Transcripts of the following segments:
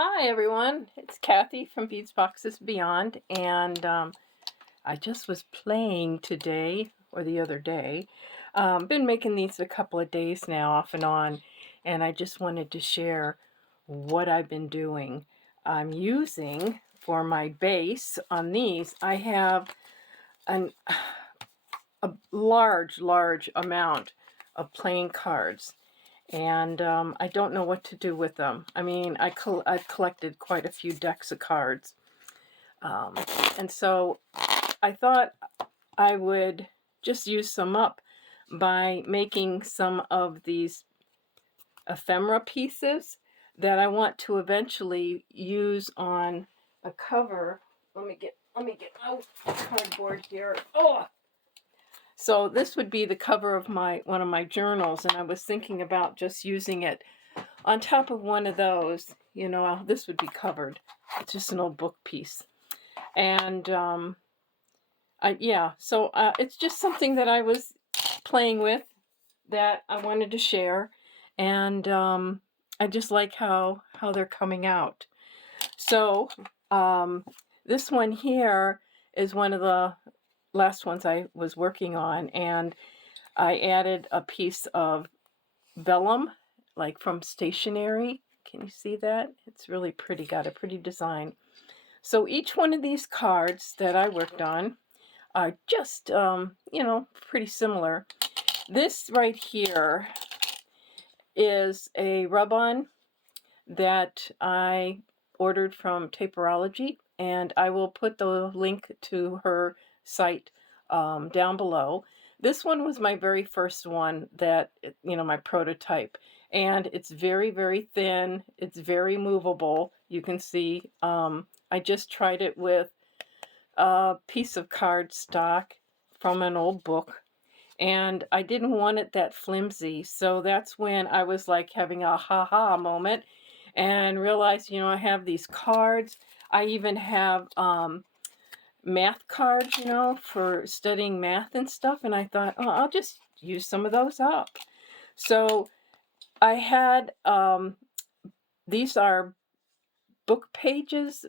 Hi everyone, it's Kathy from Beads Boxes Beyond, and I just was playing today, or the other day. Been making these a couple of days now, off and on, and I just wanted to share what I've been doing. I'm using, for my base on these, I have a large amount of playing cards. And I don't know what to do with them. I mean, I've collected quite a few decks of cards. And so I thought I would just use some up by making some of these ephemera pieces that I want to eventually use on a cover. Let me get my cardboard here. Oh! So this would be the cover of one of my journals, and I was thinking about just using it on top of one of those. You know, this would be covered. It's just an old book piece. And so it's just something that I was playing with that I wanted to share, and I just like how they're coming out. So this one here is one of the last ones I was working on, and I added a piece of vellum, like from stationery. Can you see that? It's really pretty, got a pretty design. So each one of these cards that I worked on are just, pretty similar. This right here is a rub-on that I ordered from Taperology, and I will put the link to her site down below. This one was my very first one that, my prototype, and it's very, very thin. It's very movable. You can see I just tried it with a piece of cardstock from an old book, and I didn't want it that flimsy. So that's when I was like having a ha-ha moment and realized, I have these cards. I even have math cards, for studying math and stuff. And I thought, oh, I'll just use some of those up. So I had, these are book pages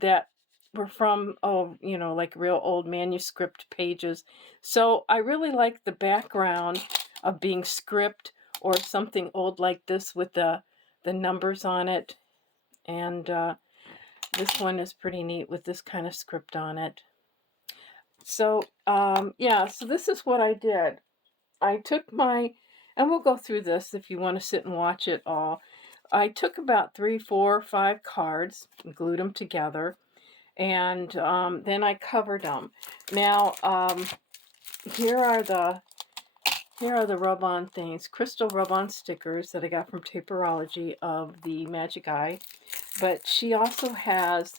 that were from, like real old manuscript pages. So I really like the background of being script or something old like this with the numbers on it. And this one is pretty neat with this kind of script on it. So, so this is what I did. I took and we'll go through this if you want to sit and watch it all. I took about 3, 4, 5 cards and glued them together, and then I covered them. Now, here are the rub-on things, crystal rub-on stickers that I got from Taperology of the Magic Eye. But she also has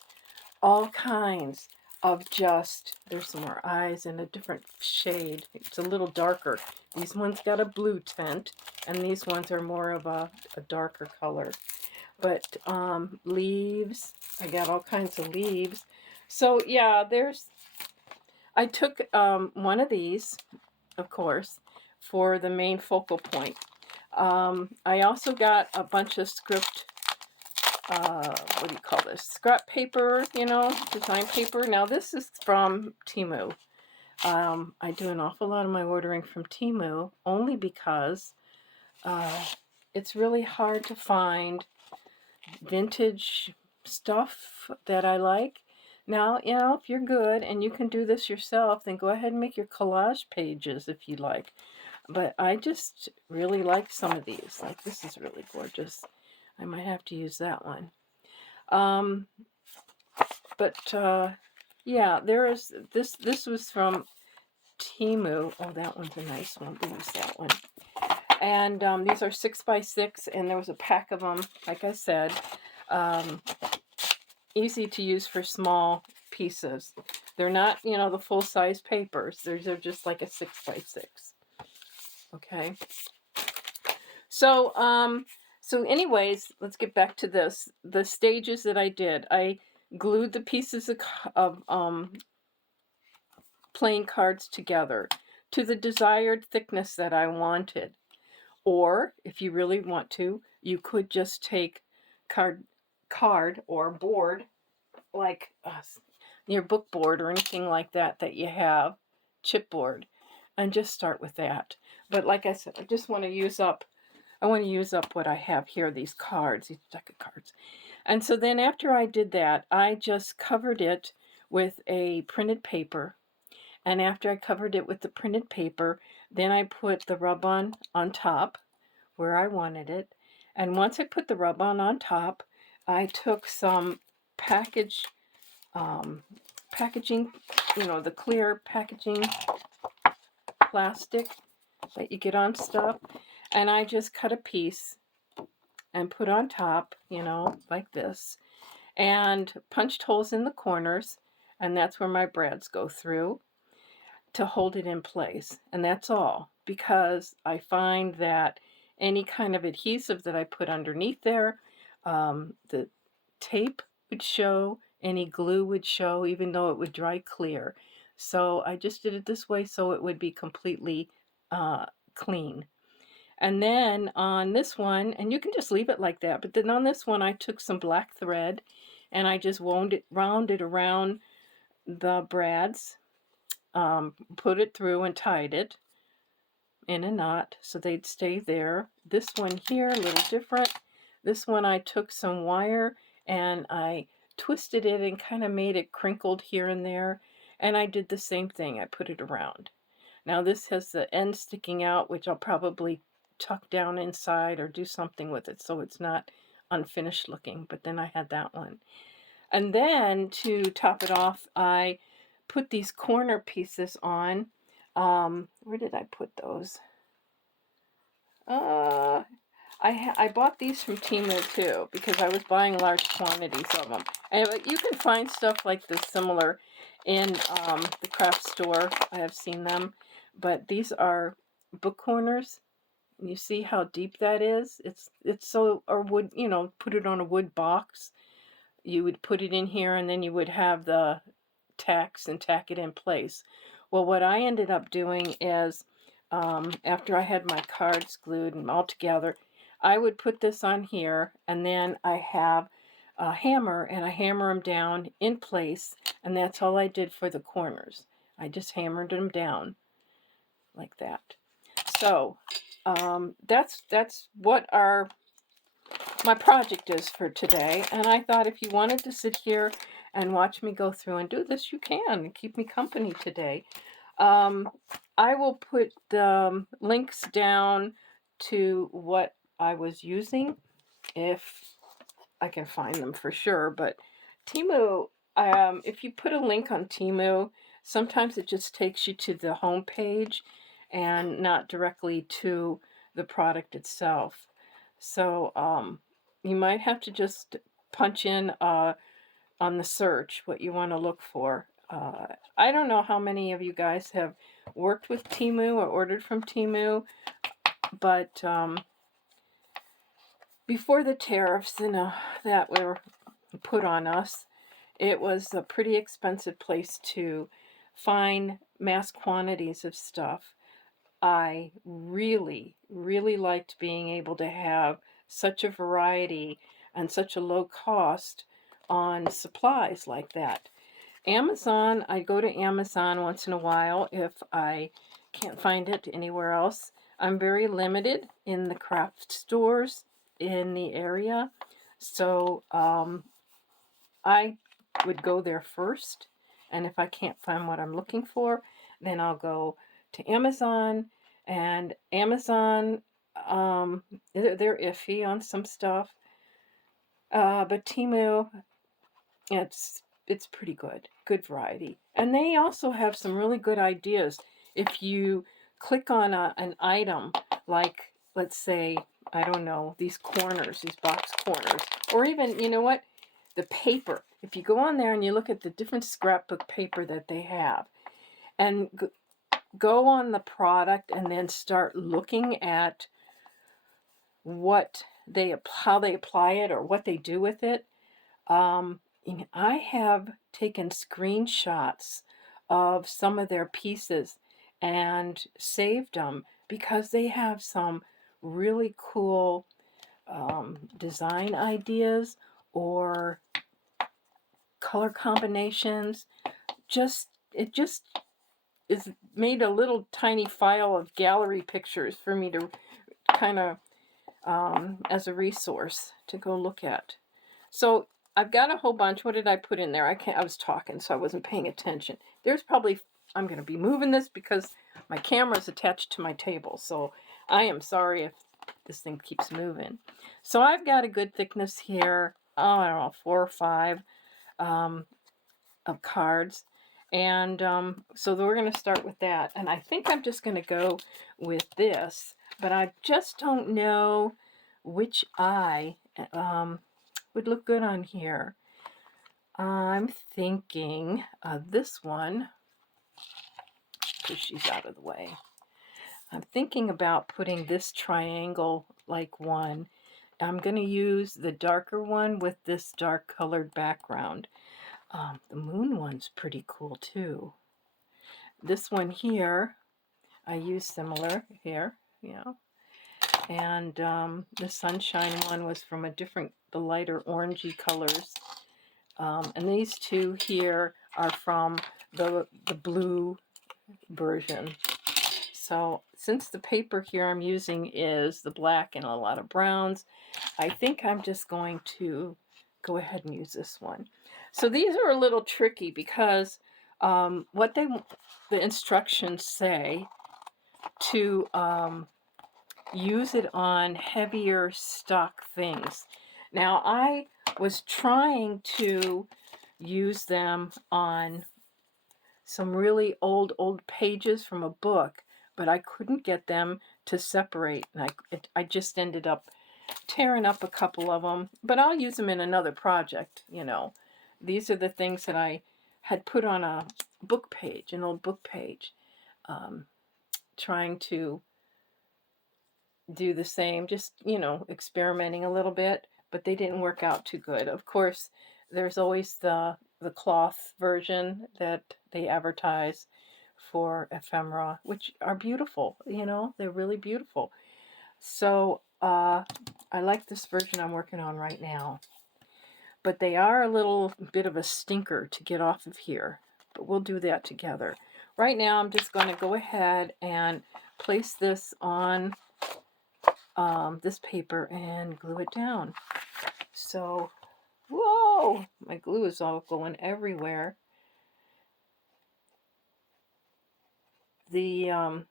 all kinds of there's some more eyes in a different shade. It's a little darker. These ones got a blue tint, and these ones are more of a darker color. But leaves, I got all kinds of leaves. So yeah, I took one of these, of course, for the main focal point. I also got a bunch of script, what do you call this? Scrap paper, design paper. Now this is from Temu. I do an awful lot of my ordering from Temu only because it's really hard to find vintage stuff that I like. Now, if you're good and you can do this yourself, then go ahead and make your collage pages if you like. But I just really like some of these. Like, this is really gorgeous. I might have to use that one. There is this was from Temu. Oh, that one's a nice one. We'll use that one. And these are 6x6, and there was a pack of them, like I said. Easy to use for small pieces. They're not, the full-size papers. They're just like a 6x6. Okay. So, anyways, let's get back to this. The stages that I did. I glued the pieces of playing cards together to the desired thickness that I wanted. Or, if you really want to, you could just take card or board, like your book board or anything like that that you have, chipboard, and just start with that. But like I said, I just want to use up, what I have here, these cards, these deck of cards. And so then after I did that, I just covered it with a printed paper. And after I covered it with the printed paper, then I put the rub-on top where I wanted it. And once I put the rub-on top, I took some packaging, the clear packaging plastic that you get on stuff, and I just cut a piece and put on top, like this, and punched holes in the corners, and that's where my brads go through to hold it in place. And that's all, because I find that any kind of adhesive that I put underneath there, the tape would show, any glue would show, even though it would dry clear. So I just did it this way so it would be completely clean. And then on this one, and you can just leave it like that, but then on this one I took some black thread and I just wound it around the brads, put it through and tied it in a knot so they'd stay there. This one here, a little different. This one I took some wire and I twisted it and kind of made it crinkled here and there, and I did the same thing. I put it around. Now this has the end sticking out, which I'll probably tuck down inside or do something with it so it's not unfinished looking, but then I had that one. And then to top it off, I put these corner pieces on. Where did I put those? I bought these from Temu too, because I was buying large quantities of them. And you can find stuff like this similar in the craft store. I have seen them. But these are book corners. And you see how deep that is? It's so, or wood, put it on a wood box. You would put it in here and then you would have the tacks and tack it in place. Well, what I ended up doing is, after I had my cards glued and all together, I would put this on here, and then I have a hammer, and I hammer them down in place, and that's all I did for the corners. I just hammered them down like that. So that's what my project is for today, and I thought if you wanted to sit here and watch me go through and do this, you can, and keep me company today. I will put the links down to what I was using, if I can find them for sure. But Temu, if you put a link on Temu, sometimes it just takes you to the home page and not directly to the product itself. So you might have to just punch in on the search what you want to look for. I don't know how many of you guys have worked with Temu or ordered from Temu, but before the tariffs that were put on us, it was a pretty expensive place to find mass quantities of stuff. I really, really liked being able to have such a variety and such a low cost on supplies like that. Amazon, I go to Amazon once in a while if I can't find it anywhere else. I'm very limited in the craft stores in the area, so I would go there first, and if I can't find what I'm looking for, then I'll go to Amazon. And Amazon, they're iffy on some stuff, but Temu, it's pretty good variety. And they also have some really good ideas. If you click on an item, like, let's say, I don't know, these corners, these box corners, or even, you know what, the paper. If you go on there and you look at the different scrapbook paper that they have, and go on the product and then start looking at how they apply it or what they do with it. I have taken screenshots of some of their pieces and saved them because they have some really cool design ideas, or color combinations. It just is made a little tiny file of gallery pictures for me to kind of as a resource to go look at. So I've got a whole bunch. What did I put in there? I was talking, so I wasn't paying attention. There's probably, I'm going to be moving this because my camera's attached to my table. So I am sorry if this thing keeps moving. So I've got a good thickness here. Oh, I don't know, 4 or 5 of cards. And so we're going to start with that. And I think I'm just going to go with this. But I just don't know which eye would look good on here. I'm thinking this one. Push these out of the way. I'm thinking about putting this triangle like one. I'm going to use the darker one with this dark colored background. The moon one's pretty cool too. This one here, I use similar here, and the sunshine one was from the lighter orangey colors. And these two here are from the blue version. So since the paper here I'm using is the black and a lot of browns, I think I'm just going to go ahead and use this one. So these are a little tricky because what the instructions say to use it on heavier stock things. Now I was trying to use them on some really old pages from a book, but I couldn't get them to separate, and I just ended up tearing up a couple of them, but I'll use them in another project. These are the things that I had put on a book page, an old book page, trying to do the same, just experimenting a little bit, but they didn't work out too good. Of course, there's always the cloth version that they advertise for ephemera, which are beautiful. They're really beautiful. So I like this version I'm working on right now, but they are a little bit of a stinker to get off of here, but we'll do that together. Right now I'm just going to go ahead and place this on this paper and glue it down. So, whoa, my glue is all going everywhere. The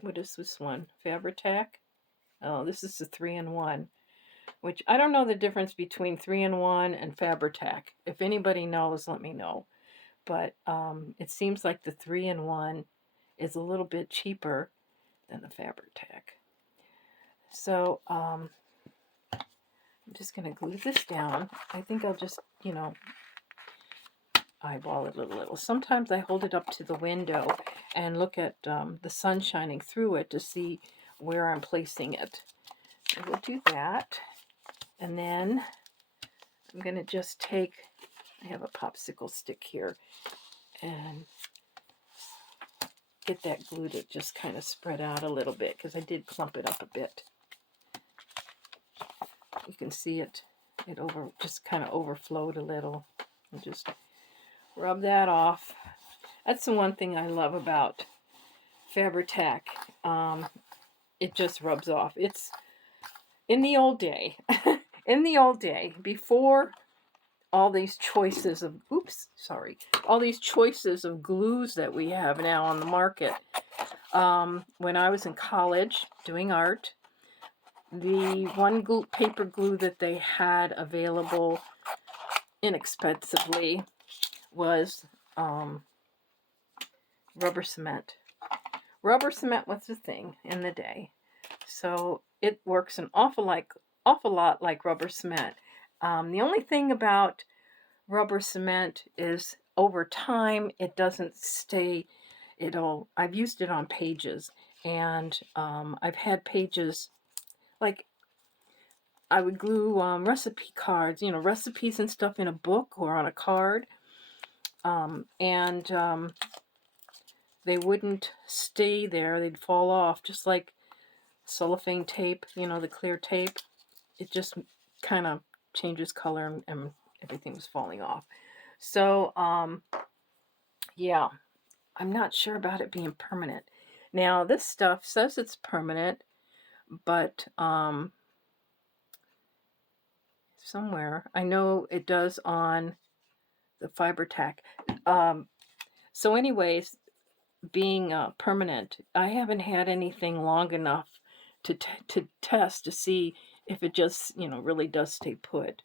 what is this one? Fabri-Tac? Oh, this is the 3-in-1, which I don't know the difference between 3-in-1 and Fabri-Tac. If anybody knows, let me know. But it seems like the 3-in-1 is a little bit cheaper than the Fabri-Tac. So I'm just going to glue this down. I think I'll just, eyeball it a little. Sometimes I hold it up to the window and look at the sun shining through it to see where I'm placing it. So we'll do that. And then I'm going to just take, I have a popsicle stick here, and get that glue to just kind of spread out a little bit because I did clump it up a bit. You can see it just kind of overflowed a little. And just rub that off. That's the one thing I love about Fabri-Tac. It just rubs off. It's in the old day, before all these choices of, all these choices of glues that we have now on the market. When I was in college doing art, the one paper glue that they had available inexpensively was rubber cement. Rubber cement was the thing in the day. So it works an awful lot like rubber cement. The only thing about rubber cement is over time it doesn't stay. I've used it on pages, and I've had pages like I would glue recipe cards, recipes and stuff in a book or on a card, and they wouldn't stay there. They'd fall off, just like cellophane tape, the clear tape. It just kind of changes color and everything was falling off. So, yeah, I'm not sure about it being permanent. Now, this stuff says it's permanent, but somewhere, I know it does on the fiber tack. So anyways, being permanent, I haven't had anything long enough to test to see if it just, really does stay put.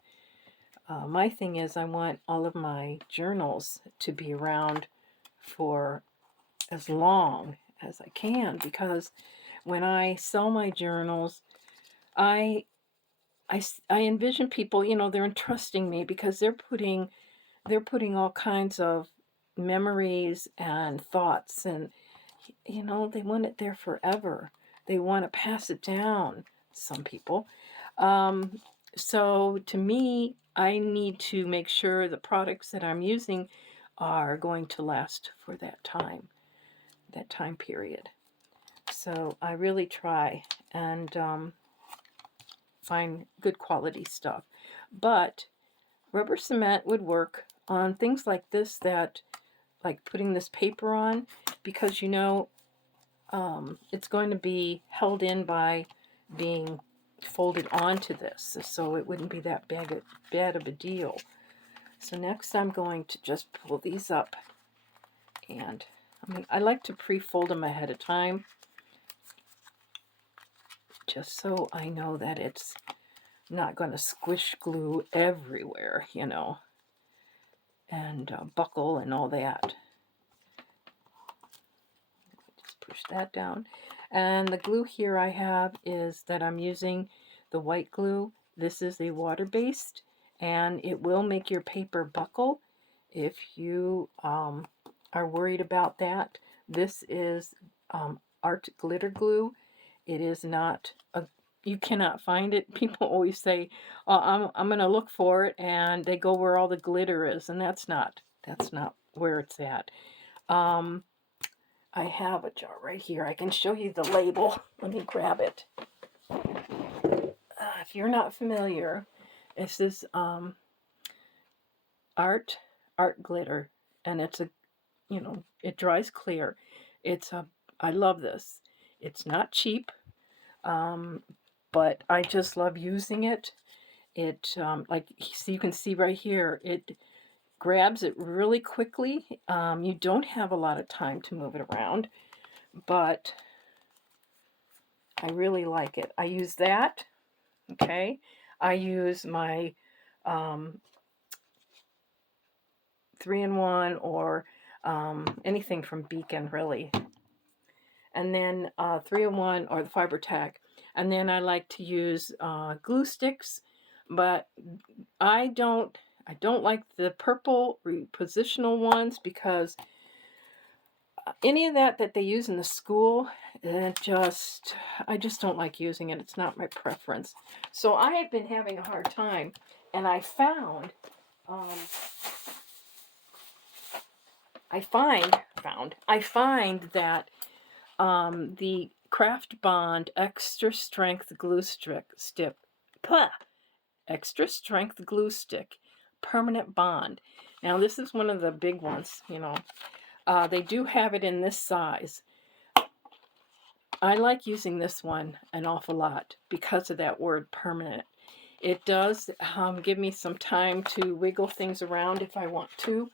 My thing is I want all of my journals to be around for as long as I can, because when I sell my journals, I envision people, they're entrusting me because they're putting all kinds of memories and thoughts, and they want it there forever. They want to pass it down, some people. So to me, I need to make sure the products that I'm using are going to last for that time period. So I really try and find good quality stuff. But rubber cement would work on things like this, that like putting this paper on, because it's going to be held in by being folded onto this, so it wouldn't be that bad of a deal. So next I'm going to just pull these up, and I like to pre-fold them ahead of time, just so I know that it's not going to squish glue everywhere, and buckle and all that. Just push that down. And the glue here I have is that I'm using the white glue. This is a water-based, and it will make your paper buckle if you are worried about that. This is art glitter glue. It is not you cannot find it. People always say, "Oh, I'm going to look for it," and they go where all the glitter is, and that's not where it's at. I have a jar right here. I can show you the label. Let me grab it. If you're not familiar, this is art glitter, and it's it dries clear. I love this. It's not cheap, but I just love using it. It like, so you can see right here, it grabs it really quickly. You don't have a lot of time to move it around, but I really like it. I use that. Okay, I use my 3-in-1 or anything from Beacon, really. And then 3-in-1 or the fiber tack. And then I like to use glue sticks, but I don't like the purple repositional ones, because any of that they use in the school, I just don't like using it. It's not my preference. So I have been having a hard time, and I find that the Craft Bond extra strength glue stick, permanent bond. Now this is one of the big ones, they do have it in this size. I like using this one an awful lot because of that word permanent. It does give me some time to wiggle things around if I want to.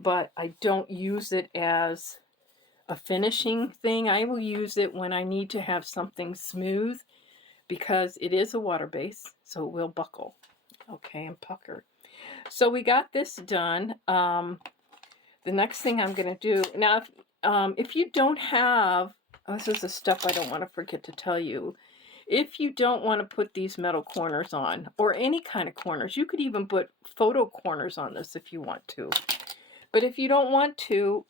But I don't use it as a finishing thing. I will use it when I need to have something smooth, because it is a water base, so it will buckle. Okay, and pucker. So we got this done. The next thing I'm going to do, now if you don't have, this is a step I don't want to forget to tell you. If you don't want to put these metal corners on, or any kind of corners, you could even put photo corners on this if you want to. But if you don't want to,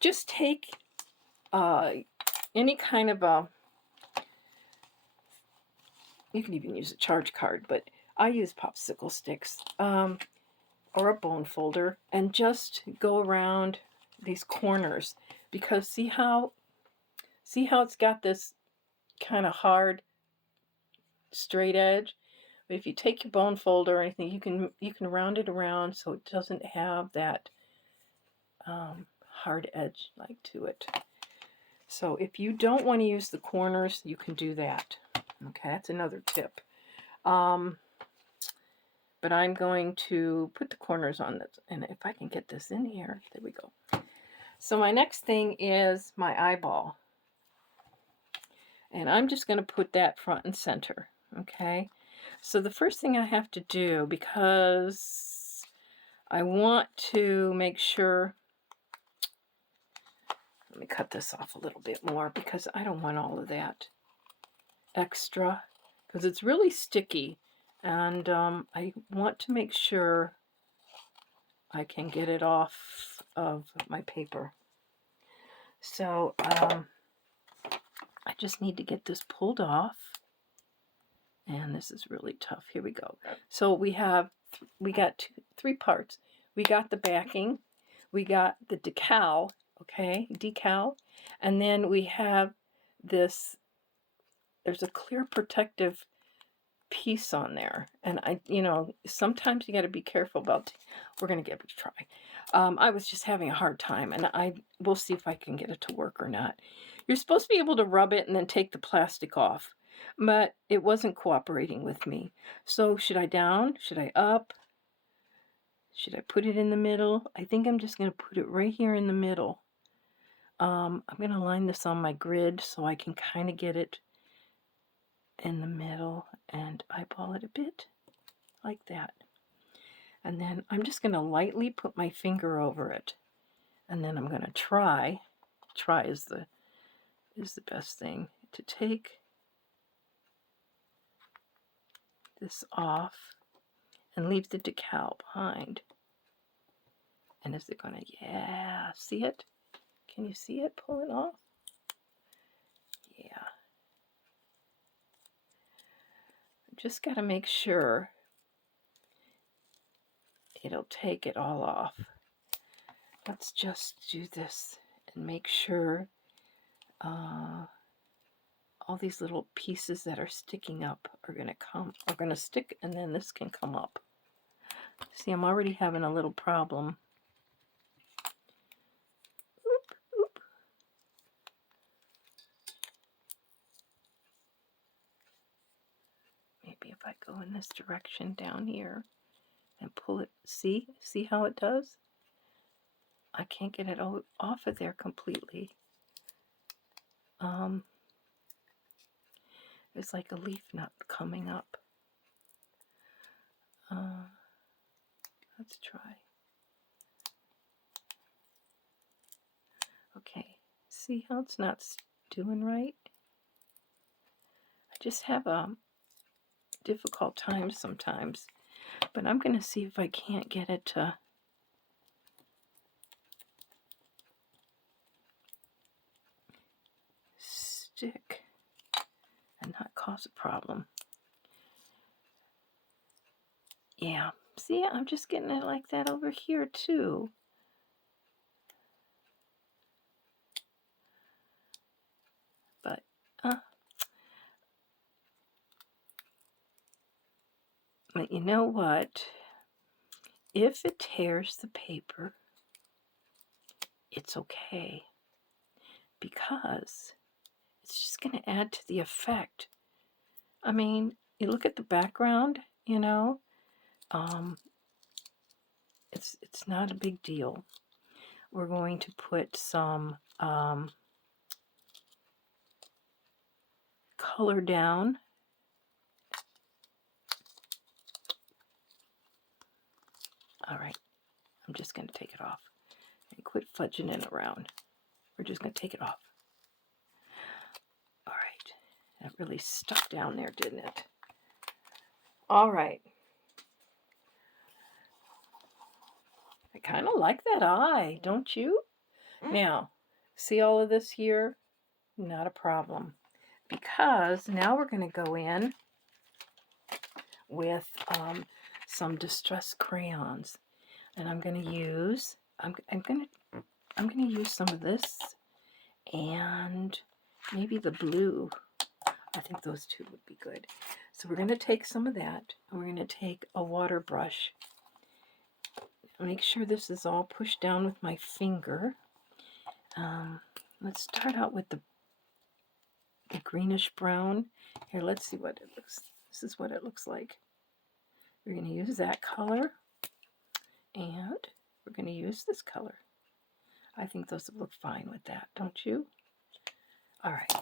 just take any kind of you can even use a charge card, but I use popsicle sticks or a bone folder, and just go around these corners, because see how it's got this kind of hard straight edge. But if you take your bone folder or anything, you can round it around so it doesn't have that hard edge like to it. So if you don't want to use the corners, you can do that. Okay, that's another tip. But I'm going to put the corners on this, and if I can get this in here, there we go. So my next thing is my eyeball. And I'm just going to put that front and center, okay? So the first thing I have to do, because I want to make sure, let me cut this off a little bit more because I don't want all of that extra, because it's really sticky, and I want to make sure I can get it off of my paper. So I just need to get this pulled off, and this is really tough. Here we go. So we got three parts. We got the backing, we got the decal, okay, and then we have this, there's a clear protective piece on there, and sometimes you got to be careful about, we're going to give it a try. I was just having a hard time, and we'll see if I can get it to work or not. You're supposed to be able to rub it and then take the plastic off, but it wasn't cooperating with me. So should I down? Should I up? Should I put it in the middle? I think I'm just going to put it right here in the middle. I'm going to line this on my grid so I can kind of get it in the middle and eyeball it a bit like that. And then I'm just going to lightly put my finger over it, and then I'm going to try is the best thing, to take this off and leave the decal behind. And is it going to, yeah, see it? Can you see it pulling off? Yeah. Just got to make sure it'll take it all off. Let's just do this and make sure all these little pieces that are sticking up are going to stick, and then this can come up. See, I'm already having a little problem. Oop, oop. Maybe if I go in this direction down here and pull it, see how it does? I can't get it off of there completely. It's like a leaf nut coming up. Let's try. Okay, see how it's not doing right? I just have a difficult time sometimes, but I'm going to see if I can't get it to stick and not cause a problem. Yeah, see, I'm just getting it like that over here too. But you know what? If it tears the paper, it's okay, because it's just going to add to the effect. I mean, you look at the background, it's not a big deal. We're going to put some color down. All right, I'm just going to take it off and quit fudging it around. We're just going to take it off. All right, that really stuck down there, didn't it? All right. I kind of like that eye, don't you? Now, see all of this here? Not a problem, because now we're going to go in with some distress crayons, and I'm going to use I'm going to use some of this and maybe the blue. I think those two would be good. So we're going to take some of that, and we're going to take a water brush. Make sure this is all pushed down with my finger. Let's start out with the greenish brown. Here, let's see what it looks. This is what it looks like. We're going to use that color, and we're going to use this color. I think those look fine with that, don't you? All right,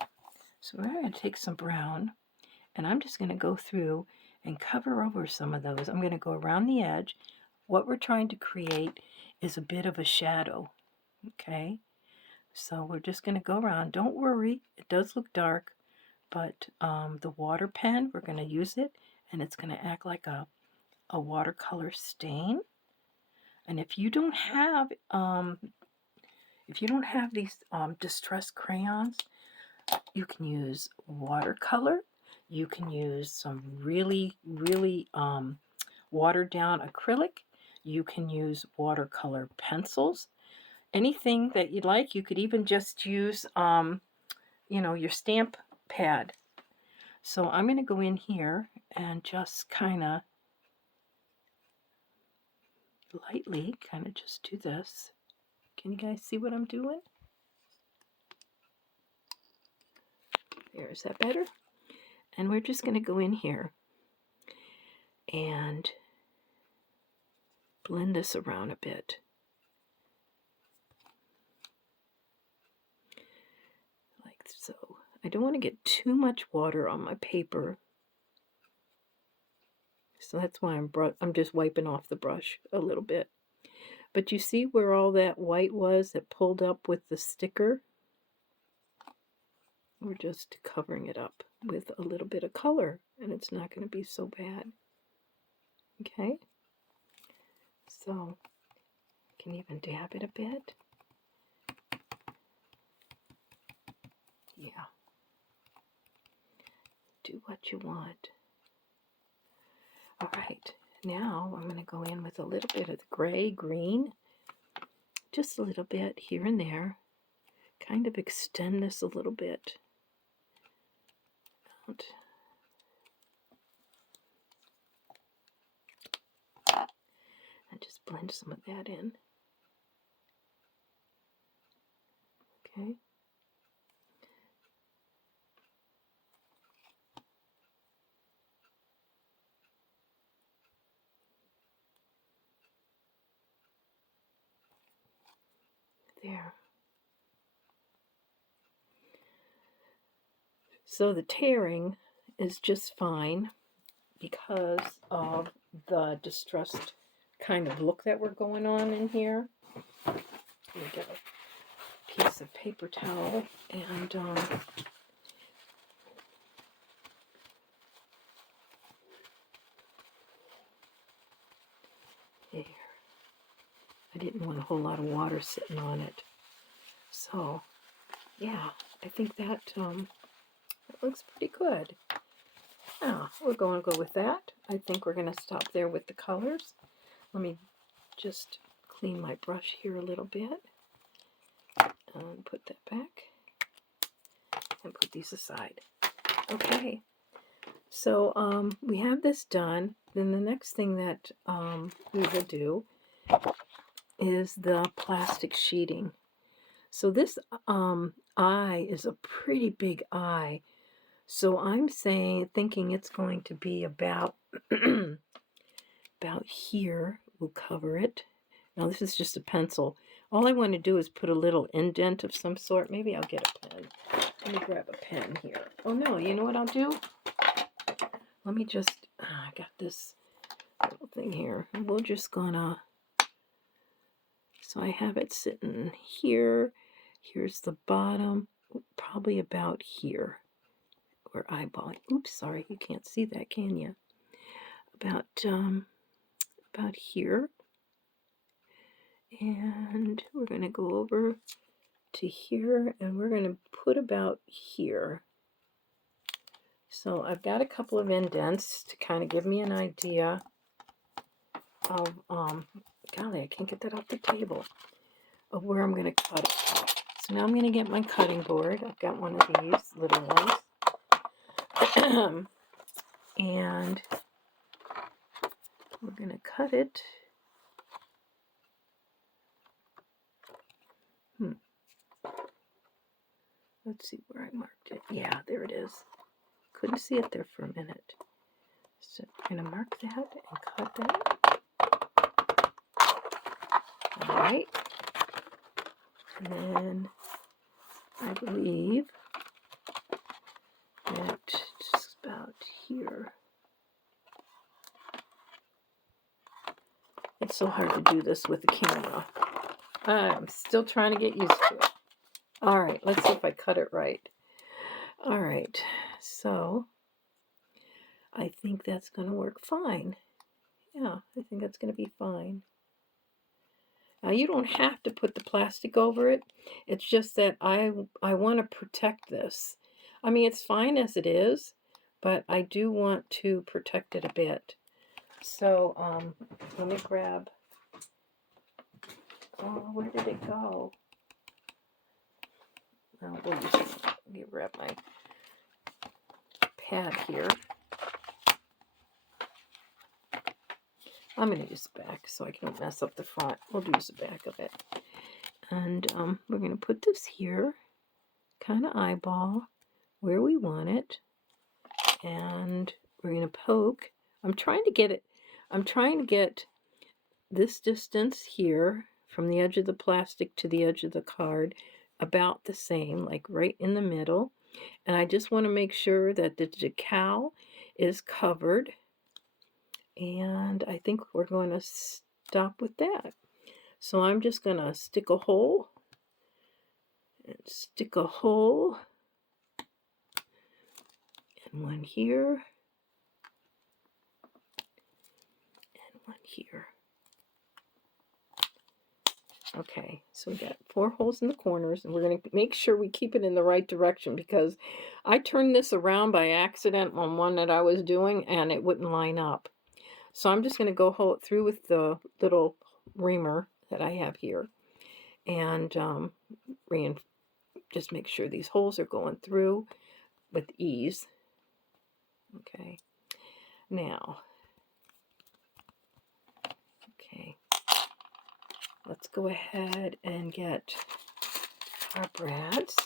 so we're going to take some brown, and I'm just going to go through and cover over some of those. I'm going to go around the edge. What we're trying to create is a bit of a shadow, okay? So we're just going to go around. Don't worry, it does look dark, but the water pen, we're going to use it, and it's going to act like a watercolor stain. And if you don't have these distress crayons, you can use watercolor. You can use some really, really watered down acrylic. You can use watercolor pencils. Anything that you'd like. You could even just use, your stamp pad. So I'm going to go in here and just kind of lightly just do this. Can you guys see what I'm doing? There, is that better? And we're just going to go in here and blend this around a bit. Like so. I don't want to get too much water on my paper. So that's why I'm just wiping off the brush a little bit. But you see where all that white was that pulled up with the sticker? We're just covering it up with a little bit of color, and it's not going to be so bad. Okay? So, you can even dab it a bit. Yeah. Do what you want. All right. Now I'm going to go in with a little bit of the gray, green, just a little bit here and there. Kind of extend this a little bit. Out. And just blend some of that in. Okay. There. So the tearing is just fine because of the distressed kind of look that we're going on in here. Let me get a piece of paper towel and there. I didn't want a whole lot of water sitting on it. So, yeah, I think that looks pretty good. Yeah, we're going to go with that. I think we're going to stop there with the colors. Let me just clean my brush here a little bit. And put that back. And put these aside. Okay. So, we have this done. Then the next thing that we will do is the plastic sheeting. So this eye is a pretty big eye. So I'm thinking it's going to be about about here. We'll cover it. Now this is just a pencil. All I want to do is put a little indent of some sort. Maybe I'll get a pen. Let me grab a pen here. Oh no, you know what I'll do? Let me just, I got this little thing here. We're just gonna, so I have it sitting here. Here's the bottom, probably about here. Or eyeball. Oops, sorry, you can't see that, can you? About here. And we're going to go over to here, and we're going to put about here. So I've got a couple of indents to kind of give me an idea of, golly, I can't get that off the table, of where I'm going to cut it. So now I'm going to get my cutting board. I've got one of these little ones. And we're going to cut it. Let's see where I marked it. Yeah, there it is. Couldn't see it there for a minute. So I'm going to mark that and cut that. All right. And then I believe that just about here. It's so hard to do this with the camera. I'm still trying to get used to it. All right, let's see if I cut it right. All right, so I think that's going to work fine. Yeah, I think that's going to be fine. Now, you don't have to put the plastic over it. It's just that I want to protect this. I mean, it's fine as it is, but I do want to protect it a bit. So, let me grab... Oh, where did it go? Well, we'll use it. Let me grab my pad here. I'm going to use the back so I can't mess up the front. We'll use the back of it. And we're going to put this here, kind of eyeball where we want it. And we're going to poke. I'm trying to get this distance here from the edge of the plastic to the edge of the card about the same, like right in the middle. And I just want to make sure that the decal is covered. And I think we're going to stop with that. So I'm just going to stick a hole and stick a hole and one here and one here. Okay, so we got 4 holes in the corners, and we're going to make sure we keep it in the right direction because I turned this around by accident on one that I was doing and it wouldn't line up. So I'm just going to go through with the little reamer that I have here and just make sure these holes are going through with ease. Okay, now, okay, let's go ahead and get our brads.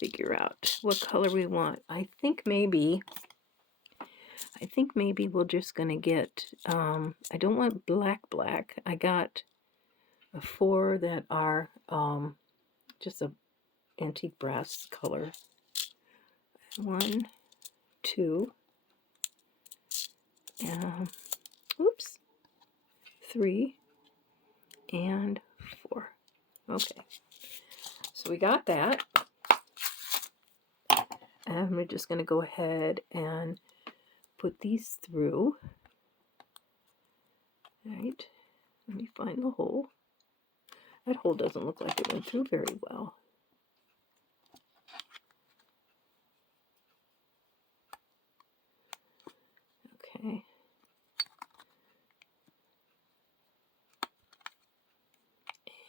Figure out what color we want. I think maybe we're just gonna get, I don't want black. I got 4 that are just a antique brass color. 1, 2, oops, 3, and 4. Okay, so we got that. And we're just going to go ahead and put these through. Right, let me find the hole. That hole doesn't look like it went through very well. Okay.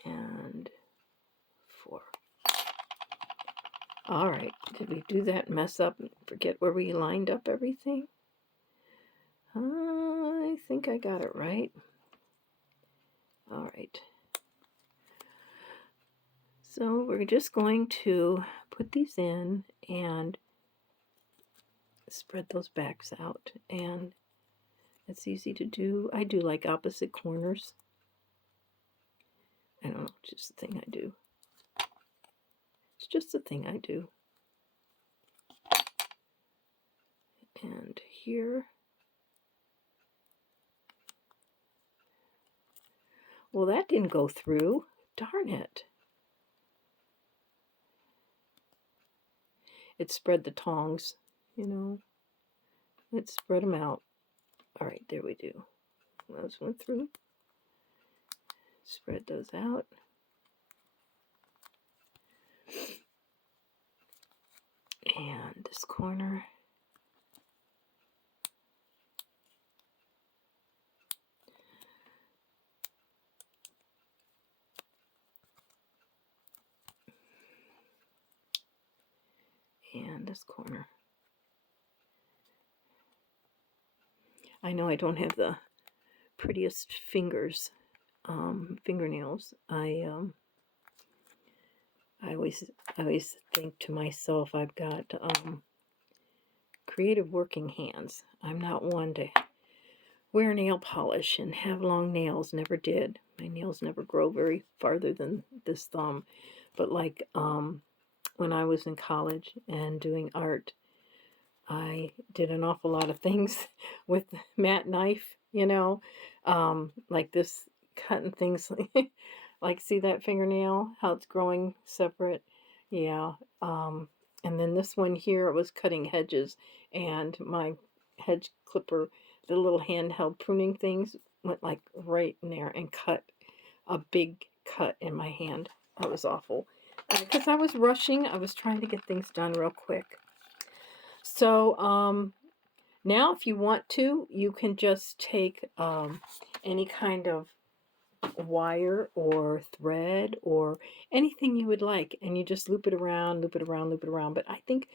And 4. All right, did we do that mess up and forget where we lined up everything? I think I got it right. All right. So we're just going to put these in and spread those backs out. And it's easy to do. I do like opposite corners. I don't know, it's just a thing I do. It's just a thing I do. And here. Well, that didn't go through. Darn it. It spread the tongs, you know. It spread them out. All right, there we do. Those went through. Spread those out. And this corner. And this corner. I know I don't have the prettiest fingernails. I always think to myself, I've got creative working hands. I'm not one to wear nail polish and have long nails. Never did. My nails never grow very farther than this thumb. But like when I was in college and doing art, I did an awful lot of things with matte knife, like this, cutting things. Like, see that fingernail, how it's growing separate? Yeah. And then this one here, it was cutting hedges, and my hedge clipper, the little handheld pruning things, went like right in there and cut a big cut in my hand. That was awful. Because I was rushing. I was trying to get things done real quick. So, now if you want to, you can just take any kind of wire or thread or anything you would like, and you just loop it around, loop it around, loop it around. But I think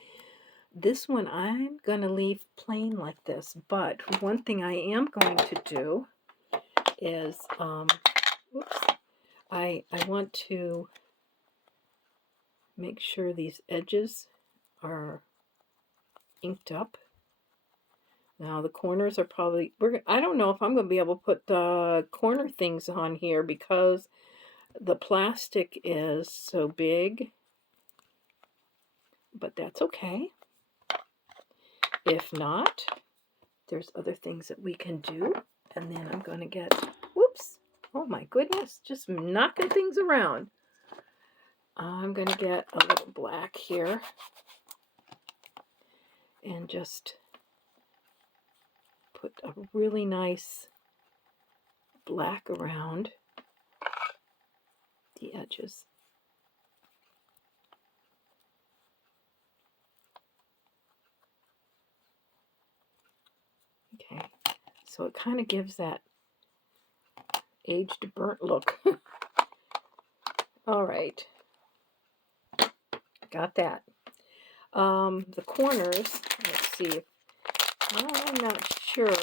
this one I'm going to leave plain like this. But one thing I am going to do is, I want to make sure these edges are inked up. Now the corners are probably, I don't know if I'm going to be able to put the corner things on here because the plastic is so big, but that's okay. If not, there's other things that we can do. And then I'm going to get, whoops, oh my goodness, just knocking things around. I'm going to get a little black here and just put a really nice black around the edges. Okay, so it kind of gives that aged burnt look. All right, got that. The corners, let's see, I'm not sure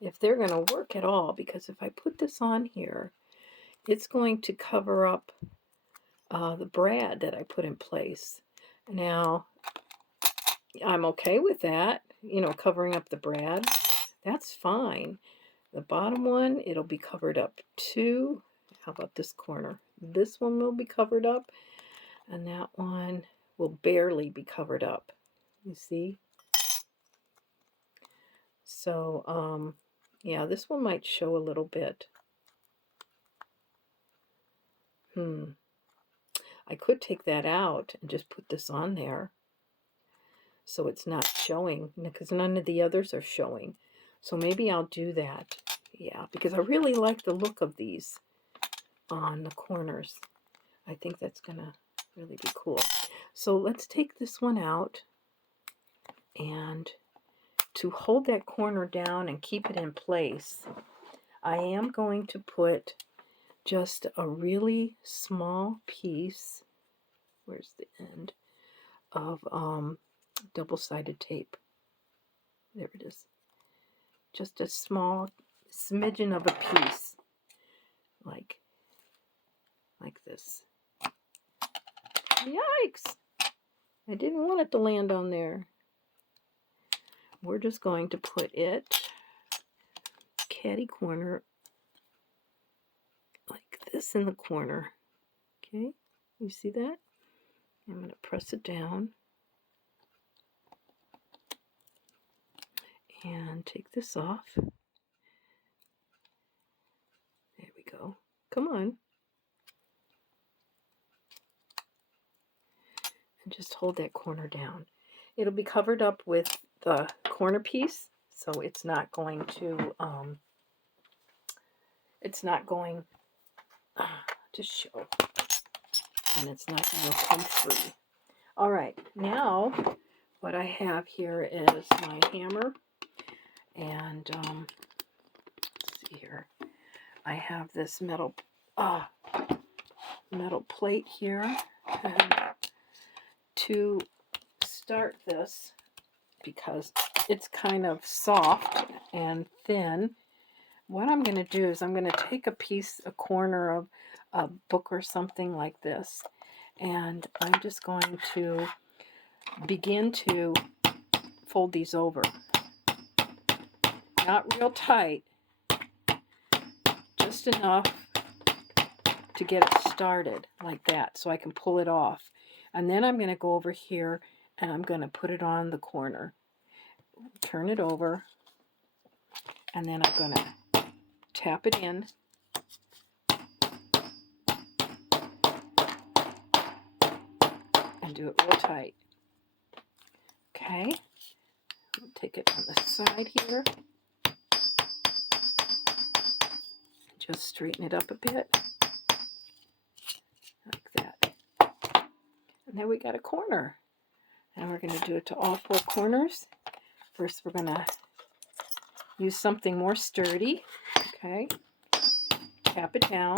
if they're going to work at all, because if I put this on here, it's going to cover up the brad that I put in place. Now, I'm okay with that, covering up the brad. That's fine. The bottom one, it'll be covered up too. How about this corner? This one will be covered up, and that one will barely be covered up. You see? So, yeah, this one might show a little bit. I could take that out and just put this on there so it's not showing, because none of the others are showing. So maybe I'll do that. Yeah, because I really like the look of these on the corners. I think that's going to really be cool. So let's take this one out, and to hold that corner down and keep it in place, I am going to put just a really small piece, where's the end, of double-sided tape. There it is. Just a small smidgen of a piece, like this. Yikes! I didn't want it to land on there. We're just going to put it catty corner like this in the corner. Okay, you see that? I'm going to press it down and take this off. There we go. Come on. And just hold that corner down. It'll be covered up with the corner piece, so it's not going to show, and it's not going to come free. All right, now what I have here is my hammer, and let's see here. I have this metal plate here to start this, because it's kind of soft and thin, what I'm going to do is I'm going to take a corner of a book or something like this, and I'm just going to begin to fold these over. Not real tight, just enough to get it started like that so I can pull it off. And then I'm going to go over here and I'm going to put it on the corner. Turn it over, and then I'm going to tap it in. And do it real tight. Okay. Take it on the side here. Just straighten it up a bit. Like that. And then we got a corner. And we're going to do it to all four corners. First, we're going to use something more sturdy. Okay. Tap it down.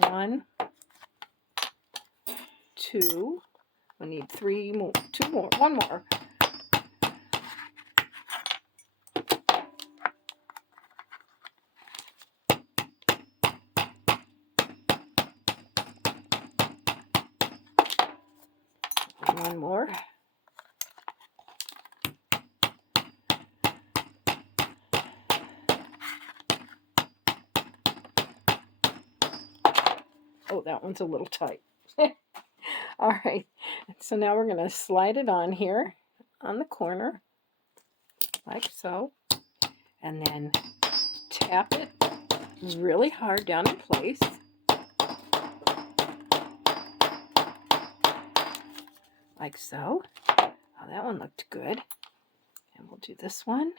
One, two. We need three more, two more, one more. One more. Oh, that one's a little tight. All right, so now we're going to slide it on here on the corner, like so, and then tap it really hard down in place. Like so. Oh, that one looked good. And we'll do this one.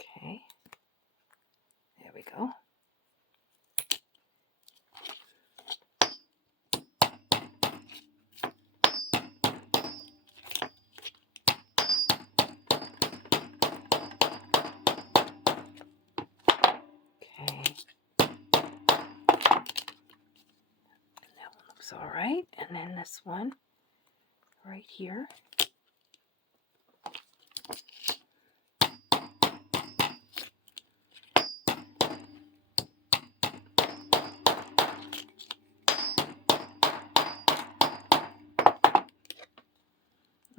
Okay. There we go. Okay. And that one looks all right. And then this one right here.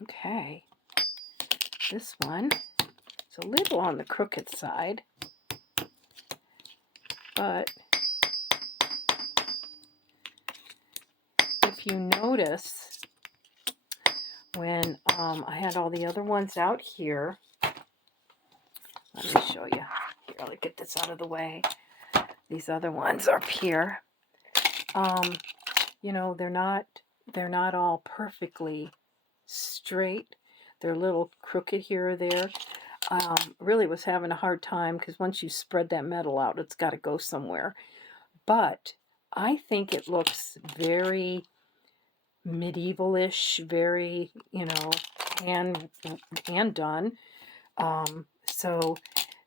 Okay, this one is a little on the crooked side, but if you notice, when I had all the other ones out here, let me show you. Here, let me get this out of the way. These other ones are up here. You know, they're not all perfectly straight. They're a little crooked here or there. Really was having a hard time because once you spread that metal out, it's got to go somewhere. But I think it looks very medieval-ish, very, you know, hand done. So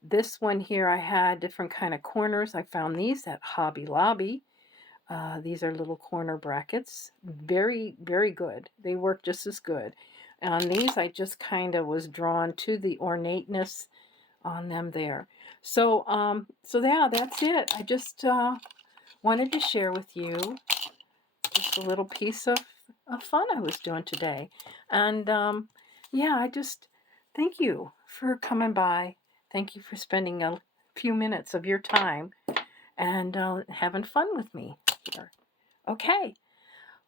this one here, I had different kind of corners. I found these at Hobby Lobby. These are little corner brackets. Very, very good. They work just as good. And on these, I just kind of was drawn to the ornateness on them there. So, yeah, that's it. I just wanted to share with you just a little piece of fun I was doing today. And, yeah, I just thank you for coming by. Thank you for spending a few minutes of your time and having fun with me here. Okay,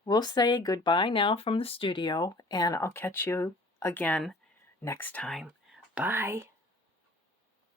we'll say goodbye now from the studio, and I'll catch you again next time. Bye.